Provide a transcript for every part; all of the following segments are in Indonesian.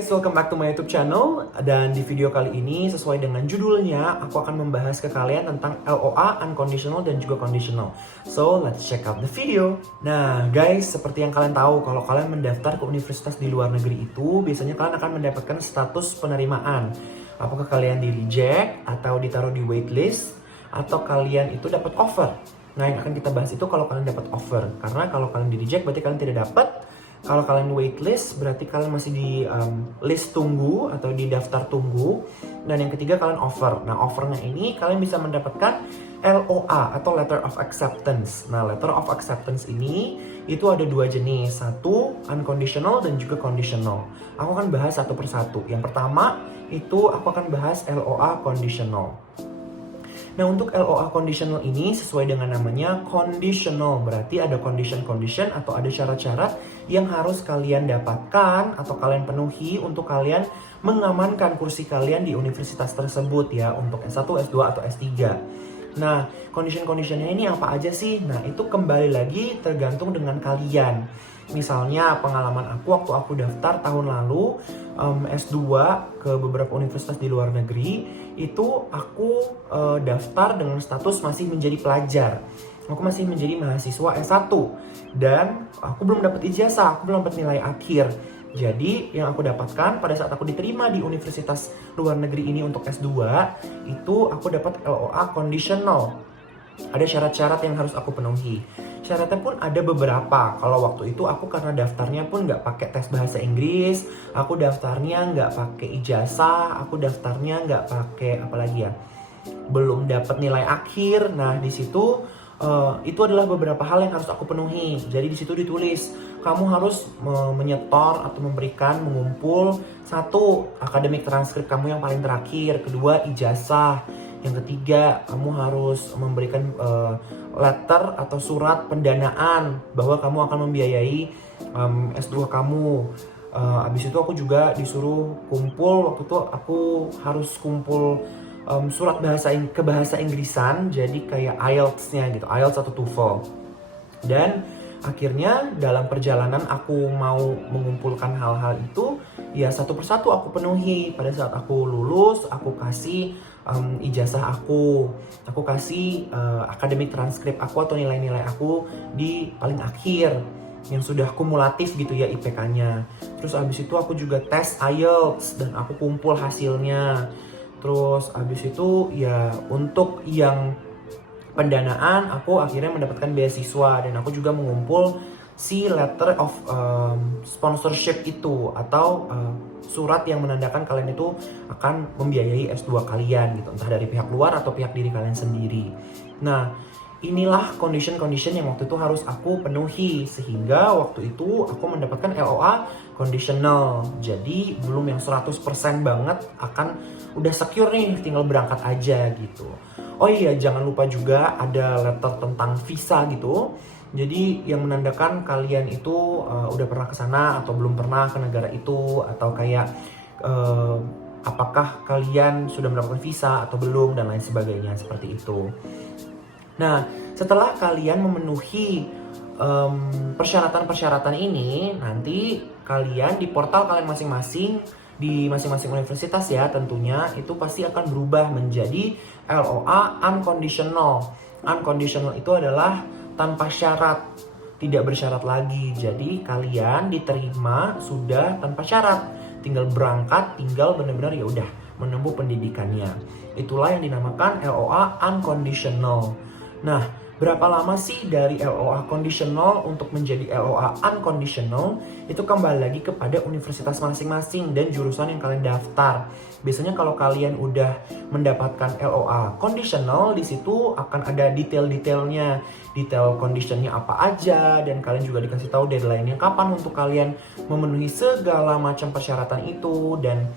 guys, welcome back to my YouTube channel. Dan di video kali ini sesuai dengan judulnya, aku akan membahas ke kalian tentang LOA, unconditional dan juga conditional. So, let's check out the video. Nah guys, seperti yang kalian tahu, kalau kalian mendaftar ke universitas di luar negeri itu, biasanya kalian akan mendapatkan status penerimaan. Apakah kalian di reject, atau ditaruh di waitlist, atau kalian itu dapat offer. Nah, yang akan kita bahas itu kalau kalian dapat offer. Karena kalau kalian di reject berarti kalian tidak dapat. Kalau kalian waitlist berarti kalian masih di list tunggu atau di daftar tunggu. Dan yang ketiga kalian offer. Nah, offernya ini kalian bisa mendapatkan LOA atau Letter of Acceptance. Nah, Letter of Acceptance ini itu ada dua jenis. Satu unconditional dan juga conditional. Aku akan bahas satu persatu. Yang pertama itu aku akan bahas LOA conditional. Nah, untuk LOA conditional ini sesuai dengan namanya conditional. Berarti ada condition atau ada syarat-syarat yang harus kalian dapatkan atau kalian penuhi untuk kalian mengamankan kursi kalian di universitas tersebut ya, untuk S1, S2 atau S3. Nah, conditionnya ini apa aja sih? Nah, itu kembali lagi tergantung dengan kalian. Misalnya pengalaman aku waktu aku daftar tahun lalu S2 ke beberapa universitas di luar negeri, itu aku daftar dengan status masih menjadi pelajar. Aku masih menjadi mahasiswa S1 dan aku belum dapat ijazah, aku belum dapat nilai akhir. Jadi yang aku dapatkan pada saat aku diterima di universitas luar negeri ini untuk S2, itu aku dapat LOA conditional. Ada syarat-syarat yang harus aku penuhi. Syaratnya pun ada beberapa. Kalau waktu itu aku karena daftarnya pun nggak pakai tes bahasa Inggris, aku daftarnya nggak pakai ijazah, aku daftarnya nggak pakai apalagi ya, belum dapat nilai akhir. Nah, di situ itu adalah beberapa hal yang harus aku penuhi. Jadi di situ ditulis kamu harus menyetor atau mengumpul satu akademik transkrip kamu yang paling terakhir, kedua ijazah, yang ketiga kamu harus memberikan letter atau surat pendanaan bahwa kamu akan membiayai S2 kamu. Abis itu aku juga disuruh kumpul, waktu itu aku harus kumpul surat bahasa Inggrisan, jadi kayak IELTS-nya gitu, IELTS atau TOEFL. Dan akhirnya dalam perjalanan aku mau mengumpulkan hal-hal itu, ya satu persatu aku penuhi. Pada saat aku lulus, aku kasih ijazah aku kasih akademik transkrip aku atau nilai-nilai aku di paling akhir yang sudah kumulatif gitu ya IPK-nya. Terus abis itu aku juga tes IELTS dan aku kumpul hasilnya. Terus abis itu ya untuk yang pendanaan aku akhirnya mendapatkan beasiswa dan aku juga mengumpul si letter of sponsorship itu atau surat yang menandakan kalian itu akan membiayai S2 kalian gitu, entah dari pihak luar atau pihak diri kalian sendiri. Nah, inilah condition yang waktu itu harus aku penuhi sehingga waktu itu aku mendapatkan LOA conditional. Jadi belum yang 100% banget akan udah secure nih, tinggal berangkat aja gitu. Oh iya, jangan lupa juga ada letter tentang visa gitu. Jadi yang menandakan kalian itu udah pernah ke sana atau belum pernah ke negara itu, atau kayak apakah kalian sudah mendapatkan visa atau belum dan lain sebagainya seperti itu. Nah, setelah kalian memenuhi persyaratan-persyaratan ini, nanti kalian di portal kalian masing-masing di masing-masing universitas ya tentunya itu pasti akan berubah menjadi LOA unconditional. Unconditional itu adalah tanpa syarat, tidak bersyarat lagi. Jadi kalian diterima sudah tanpa syarat, tinggal berangkat, tinggal benar-benar ya udah menempuh pendidikannya. Itulah yang dinamakan LOA unconditional. Nah, berapa lama sih dari LOA conditional untuk menjadi LOA unconditional? Itu kembali lagi kepada universitas masing-masing dan jurusan yang kalian daftar. Biasanya kalau kalian udah mendapatkan LOA conditional, di situ akan ada detail-detailnya. Detail conditionnya apa aja, dan kalian juga dikasih tahu deadline-nya kapan untuk kalian memenuhi segala macam persyaratan itu, dan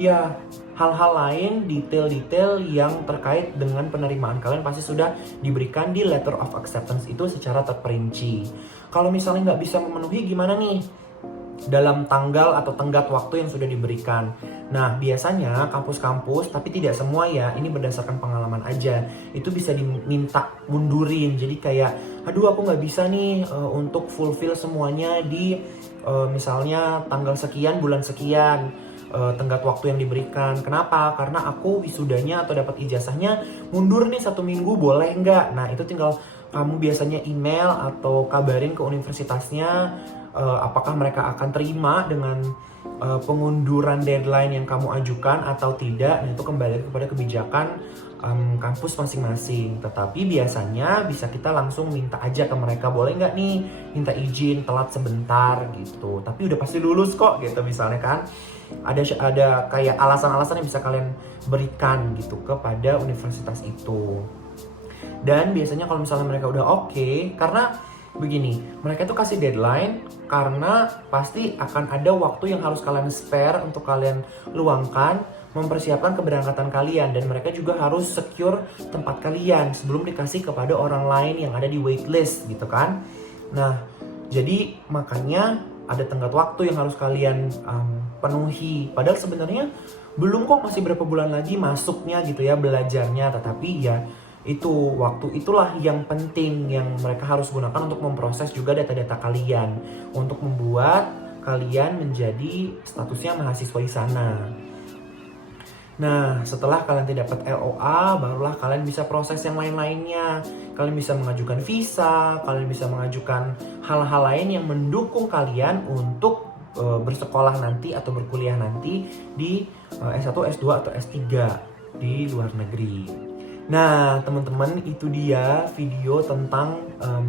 ya hal-hal lain, detail-detail yang terkait dengan penerimaan kalian pasti sudah diberikan di letter of acceptance itu secara terperinci. Kalau misalnya nggak bisa memenuhi gimana nih? Dalam tanggal atau tenggat waktu yang sudah diberikan. Nah, biasanya kampus-kampus, tapi tidak semua ya, ini berdasarkan pengalaman aja, itu bisa diminta mundurin. Jadi kayak, aduh aku nggak bisa nih untuk fulfill semuanya di misalnya tanggal sekian, bulan sekian. tenggat waktu yang diberikan. Kenapa? Karena aku wisudanya atau dapat ijazahnya mundur nih 1 minggu, boleh nggak? Nah itu tinggal kamu biasanya email atau kabarin ke universitasnya apakah mereka akan terima dengan pengunduran deadline yang kamu ajukan atau tidak. Nah itu kembali kepada kebijakan kampus masing-masing. Tetapi biasanya bisa kita langsung minta aja ke mereka, boleh nggak nih minta izin telat sebentar gitu. Tapi udah pasti lulus kok gitu misalnya kan. Ada kayak alasan-alasan yang bisa kalian berikan gitu kepada universitas itu. Dan biasanya kalau misalnya mereka udah oke, karena begini, mereka tuh kasih deadline karena pasti akan ada waktu yang harus kalian spare untuk kalian luangkan mempersiapkan keberangkatan kalian, dan mereka juga harus secure tempat kalian sebelum dikasih kepada orang lain yang ada di waitlist gitu kan. Nah, jadi makanya ada tenggat waktu yang harus kalian penuhi. Padahal sebenarnya belum kok, masih berapa bulan lagi masuknya gitu ya, belajarnya. Tetapi ya itu waktu itulah yang penting yang mereka harus gunakan untuk memproses juga data-data kalian, untuk membuat kalian menjadi statusnya mahasiswa di sana. Nah, setelah kalian tidak dapat LOA, barulah kalian bisa proses yang lain-lainnya. Kalian bisa mengajukan visa, kalian bisa mengajukan hal-hal lain yang mendukung kalian untuk bersekolah nanti atau berkuliah nanti di S1, S2, atau S3 di luar negeri. Nah, teman-teman, itu dia video tentang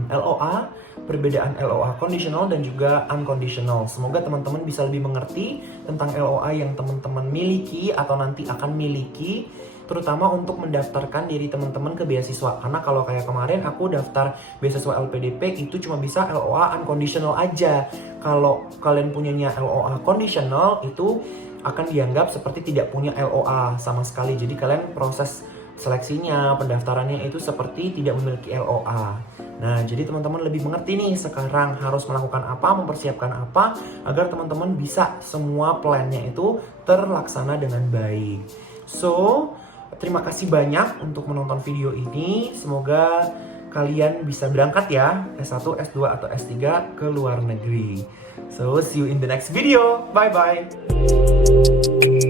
LOA, perbedaan LOA conditional dan juga unconditional. Semoga teman-teman bisa lebih mengerti tentang LOA yang teman-teman miliki atau nanti akan miliki, terutama untuk mendaftarkan diri teman-teman ke beasiswa. Karena kalau kayak kemarin aku daftar beasiswa LPDP itu cuma bisa LOA unconditional aja. Kalau kalian punyanya LOA conditional itu akan dianggap seperti tidak punya LOA sama sekali. Jadi kalian proses seleksinya, pendaftarannya itu seperti tidak memiliki LOA. Nah, jadi teman-teman lebih mengerti nih sekarang harus melakukan apa, mempersiapkan apa agar teman-teman bisa semua plannya itu terlaksana dengan baik. So, terima kasih banyak untuk menonton video ini. Semoga kalian bisa berangkat ya, S1, S2, atau S3 ke luar negeri. So, see you in the next video. Bye-bye.